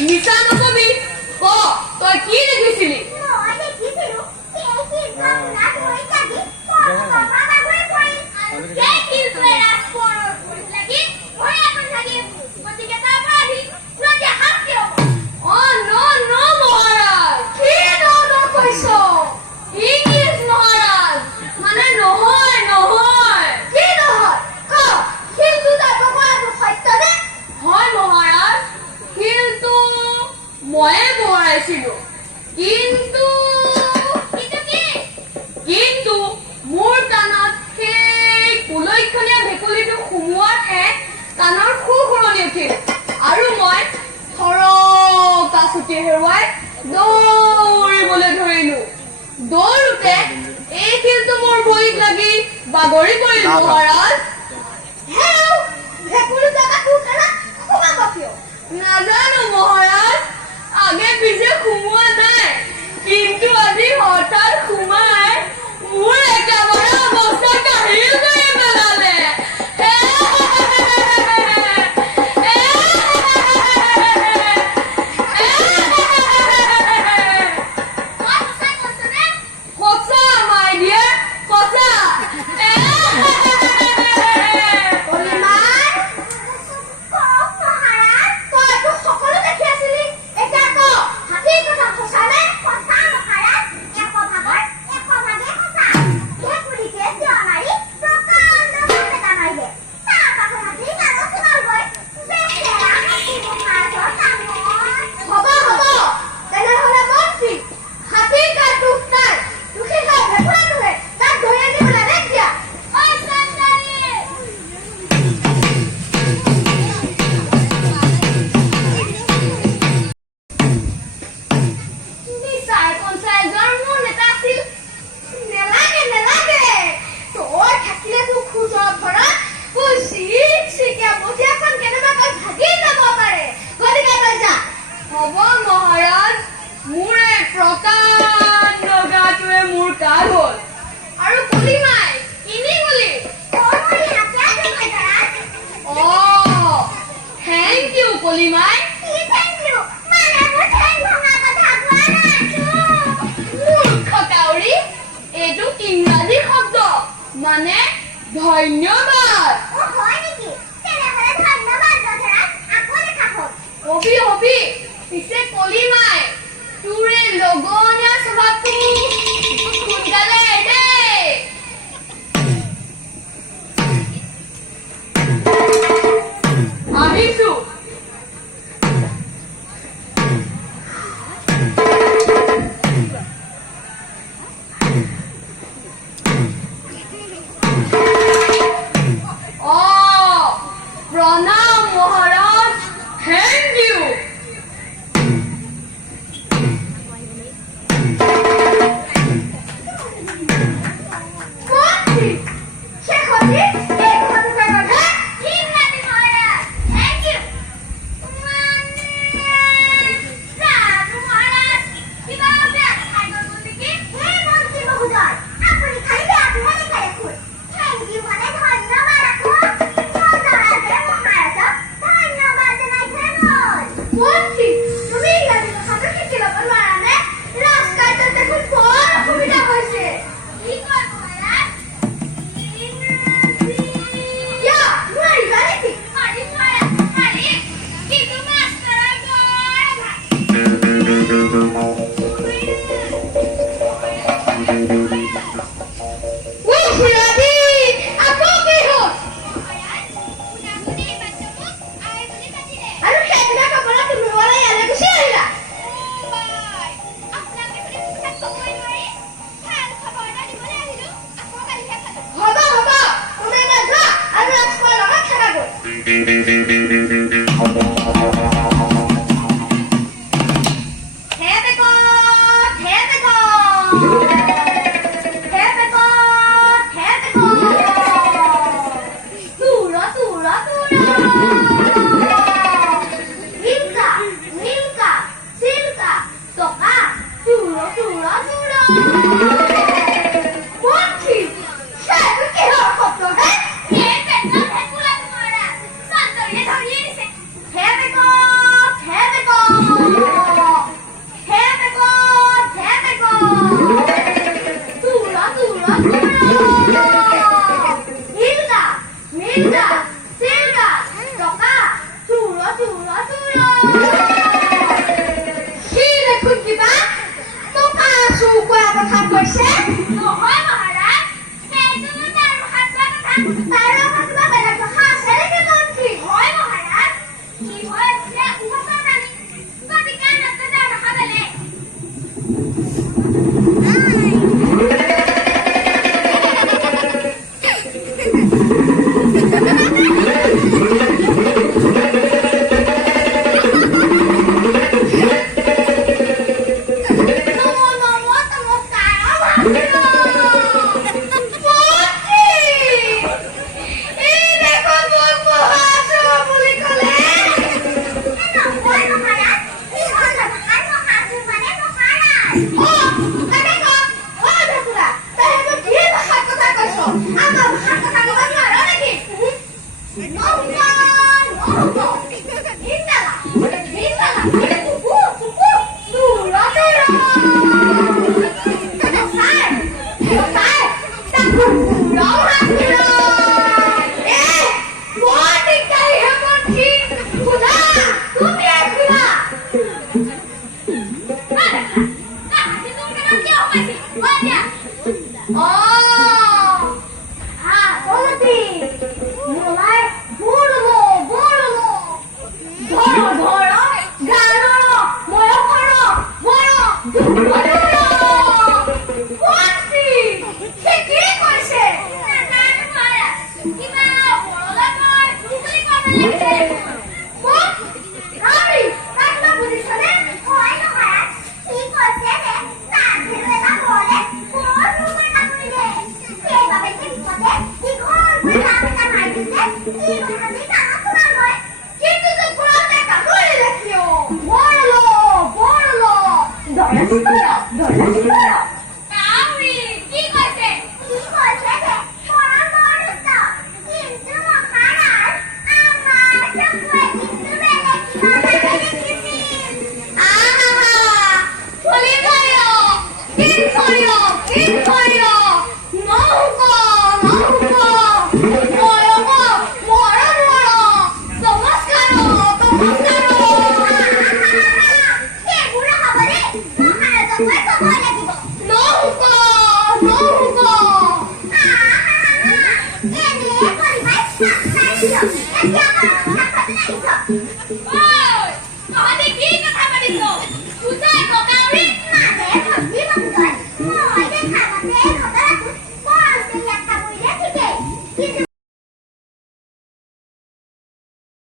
মিছা নকবি ক তই কি দেখিছিলি ময়ে বহাইছিলো কিন্তু কিন্তু মোৰ কাণত সেই কুলৈখনীয়া ভেকুলীটো সোমোৱাতহে কাণৰ সুৰসুৰণি উঠিল আৰু মই সৰকা ছুটি হেৰুৱাই দৌৰিবলৈ ধৰিলো দৌৰোতে এই শিলটো মোৰ ভৰিত লাগি বাগৰি পৰিল মহাৰাজ নাজানো মহাৰাজ আগে পিছে সোমোৱা নাই কিন্তু আজি হঠাৎ সোমাই মোৰ একেবাৰে অৱস্থা কাহিল কৰি পেলালে সঁচা মাই ডিয়াৰ সঁচা ইংৰাজী শব্দ মানে ধন্যবাদ হবি হবি পিছে কলিমাই তোৰ এই লগনীয়া স্বভাৱটো সোনকালে দেই আহিছো Pranam Maharaj, thank you. চিন্তা চিন্তা টকা চুৰ কি দেখোন কিবা টকা চুৰ কৰা কথা কৈছে নহয় মহাৰাজ সেইটো তাৰ ভাষা কথা তাৰ ভাষা বেলেগ ভাষা আছে নেকি মন্ত্ৰী হয় মহাৰাজ কি হয় বোলে উপকাৰ জানি গতিকে নতুন তাৰ ভাষা বেলেগ Wow!